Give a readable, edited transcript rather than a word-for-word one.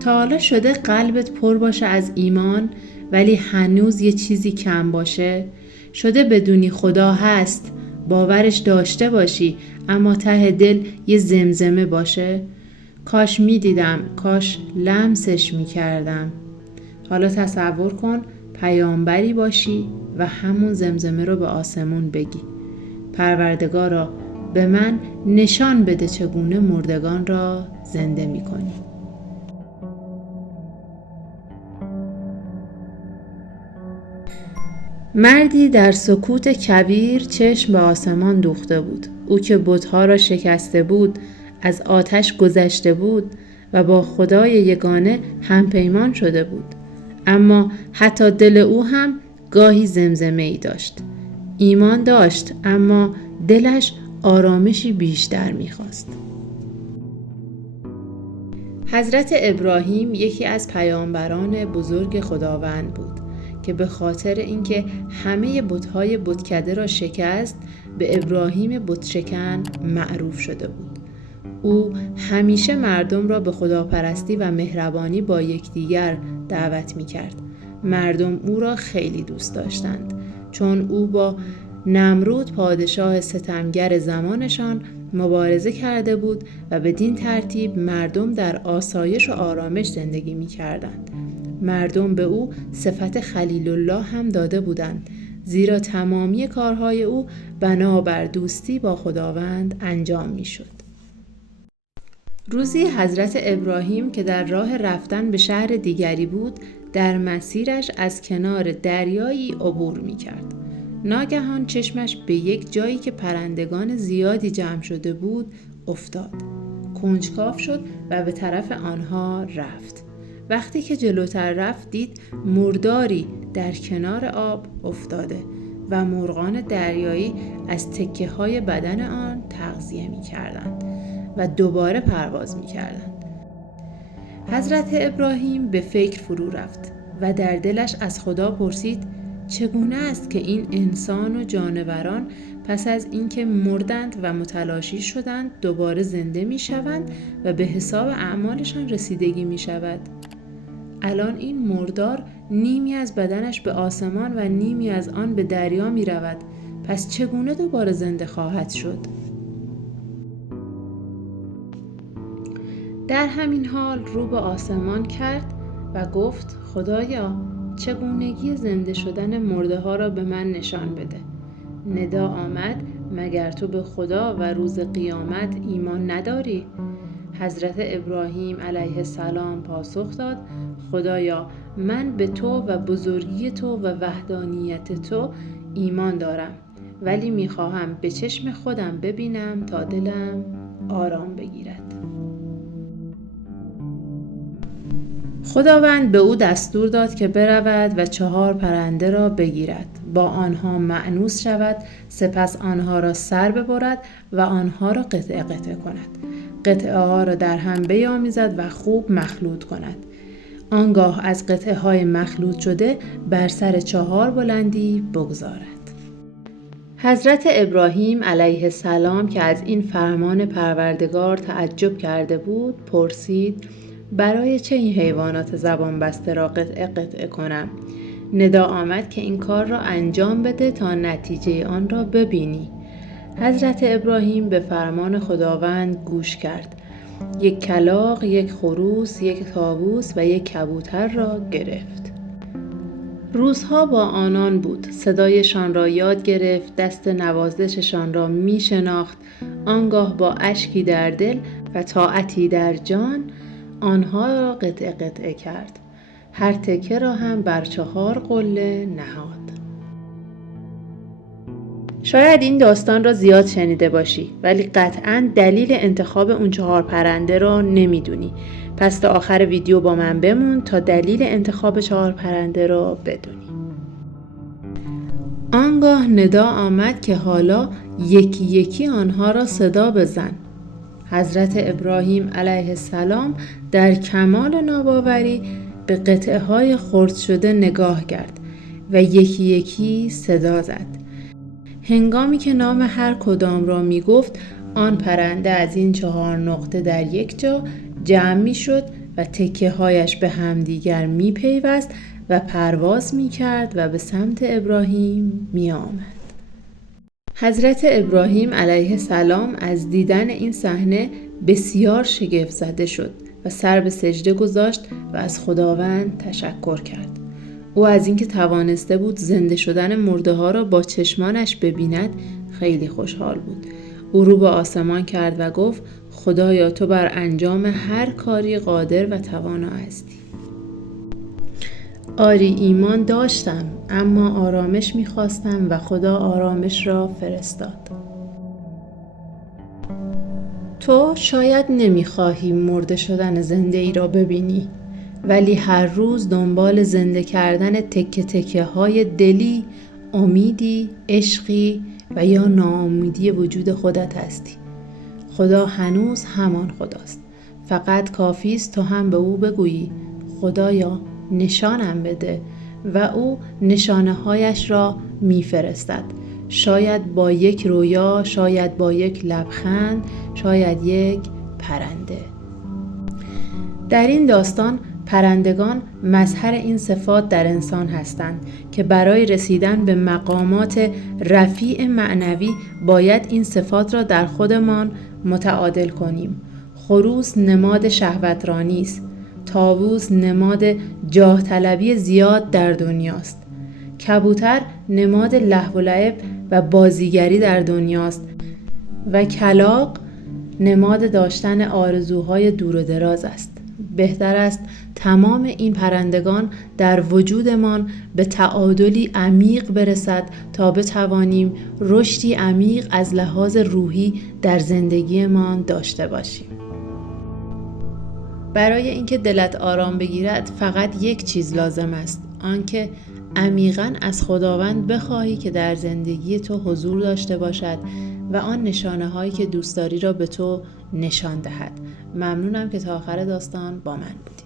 تا حالا شده قلبت پر باشه از ایمان ولی هنوز یه چیزی کم باشه؟ شده بدونی خدا هست، باورش داشته باشی، اما ته دل یه زمزمه باشه؟ کاش میدیدم، کاش لمسش میکردم. حالا تصور کن پیامبری باشی و همون زمزمه رو به آسمون بگی: پروردگارا به من نشان بده چگونه مردگان را زنده میکنی. مردی در سکوت کبیر چشم به آسمان دوخته بود. او که بت‌ها را شکسته بود، از آتش گذشته بود و با خدای یگانه همپیمان شده بود. اما حتی دل او هم گاهی زمزمه‌ای داشت. ایمان داشت، اما دلش آرامشی بیشتر می‌خواست. حضرت ابراهیم یکی از پیامبران بزرگ خداوند بود که به خاطر اینکه همه بت‌های بتکده را شکست به ابراهیم بتشکن معروف شده بود. او همیشه مردم را به خداپرستی و مهربانی با یکدیگر دعوت می‌کرد. مردم او را خیلی دوست داشتند چون او با نمرود پادشاه ستمگر زمانشان مبارزه کرده بود و بدین ترتیب مردم در آسایش و آرامش زندگی می کردند. مردم به او صفت خلیل الله هم داده بودند، زیرا تمامی کارهای او بنابر دوستی با خداوند انجام می شد. روزی حضرت ابراهیم که در راه رفتن به شهر دیگری بود، در مسیرش از کنار دریایی عبور می کرد. ناگهان چشمش به یک جایی که پرندگان زیادی جمع شده بود افتاد. کنجکاو شد و به طرف آنها رفت. وقتی که جلوتر رفت دید مرداری در کنار آب افتاده و مرغان دریایی از تکه های بدن آن تغذیه می کردند و دوباره پرواز می کردند. حضرت ابراهیم به فکر فرو رفت و در دلش از خدا پرسید: چگونه است که این انسان و جانوران پس از اینکه مردند و متلاشی شدند دوباره زنده می شوند و به حساب اعمالشان رسیدگی می شود؟ الان این مردار نیمی از بدنش به آسمان و نیمی از آن به دریا می رود. پس چگونه دوباره زنده خواهد شد؟ در همین حال رو به آسمان کرد و گفت: خدایا، چگونگی زنده شدن مرده ها را به من نشان بده. ندا آمد: مگر تو به خدا و روز قیامت ایمان نداری؟ حضرت ابراهیم علیه السلام پاسخ داد: خدایا، من به تو و بزرگی تو و وحدانیت تو ایمان دارم، ولی میخواهم به چشم خودم ببینم تا دلم آرام بگیرد. خداوند به او دستور داد که برود و 4 پرنده را بگیرد، با آنها مأنوس شود، سپس آنها را سر ببرد و آنها را قطعه قطعه کند. قطعه ها را در هم بیامیزد و خوب مخلوط کند. آنگاه از قطعه های مخلوط شده بر سر 4 بلندی بگذارد. حضرت ابراهیم علیه السلام که از این فرمان پروردگار تعجب کرده بود پرسید: برای چه این حیوانات زبان بسته را قطعه قطعه کنم؟ ندا آمد که این کار را انجام بده تا نتیجه آن را ببینی. حضرت ابراهیم به فرمان خداوند گوش کرد. یک کلاغ، یک خروس، یک طاووس و یک کبوتر را گرفت. روزها با آنان بود، صدایشان را یاد گرفت، دست نوازششان را می شناخت. آنگاه با اشکی در دل و طاعتی در جان آنها را قطعه قطعه کرد. هر تکه را هم بر 4 قله نهاد. شاید این داستان را زیاد شنیده باشی، ولی قطعاً دلیل انتخاب اون 4 پرنده را نمیدونی. پس تا آخر ویدیو با من بمون تا دلیل انتخاب 4 پرنده را بدونی. آنگاه ندا آمد که حالا یکی یکی آنها را صدا بزن. حضرت ابراهیم علیه السلام در کمال ناباوری به قطعه های خرد شده نگاه کرد و یکی یکی صدا زد. هنگامی که نام هر کدام را می گفت، آن پرنده از این 4 نقطه در یک جا جمع می شد و تکه هایش به همدیگر می پیوست و پرواز می کرد و به سمت ابراهیم می آمد. حضرت ابراهیم علیه السلام از دیدن این صحنه بسیار شگفت زده شد و سر به سجده گذاشت و از خداوند تشکر کرد. او از اینکه توانسته بود زنده شدن مرده ها را با چشمانش ببیند خیلی خوشحال بود. او رو به آسمان کرد و گفت خدایا تو بر انجام هر کاری قادر و توانا هستی. آری ایمان داشتم اما آرامش می‌خواستم و خدا آرامش را فرستاد. تو شاید نمی‌خواهی مرده شدن زنده ای را ببینی، ولی هر روز دنبال زنده کردن تکه تکه های دلی، امیدی، عشقی و یا ناامیدی وجود خودت هستی. خدا هنوز همان خداست. فقط کافی است تو هم به او بگویی خدایا نشانم بده و او نشانه هایش را میفرستد. شاید با یک رویا، شاید با یک لبخند، شاید یک پرنده. در این داستان پرندگان مظهر این صفات در انسان هستند که برای رسیدن به مقامات رفیع معنوی باید این صفات را در خودمان متعادل کنیم. خروس نماد شهوترانی است. طاووس نماد جاه طلبی زیاد در دنیاست. کبوتر نماد لهو و لعب و بازیگری در دنیاست و کلاغ نماد داشتن آرزوهای دور و دراز است. بهتر است تمام این پرندگان در وجودمان به تعادلی عمیق برسد تا بتوانیم رشدی عمیق از لحاظ روحی در زندگیمان داشته باشیم. برای اینکه دلت آرام بگیرد فقط یک چیز لازم است، آنکه عمیقاً از خداوند بخواهی که در زندگی تو حضور داشته باشد و آن نشانه هایی که دوست داری را به تو نشان دهد. ممنونم که تا آخر داستان با من بودی.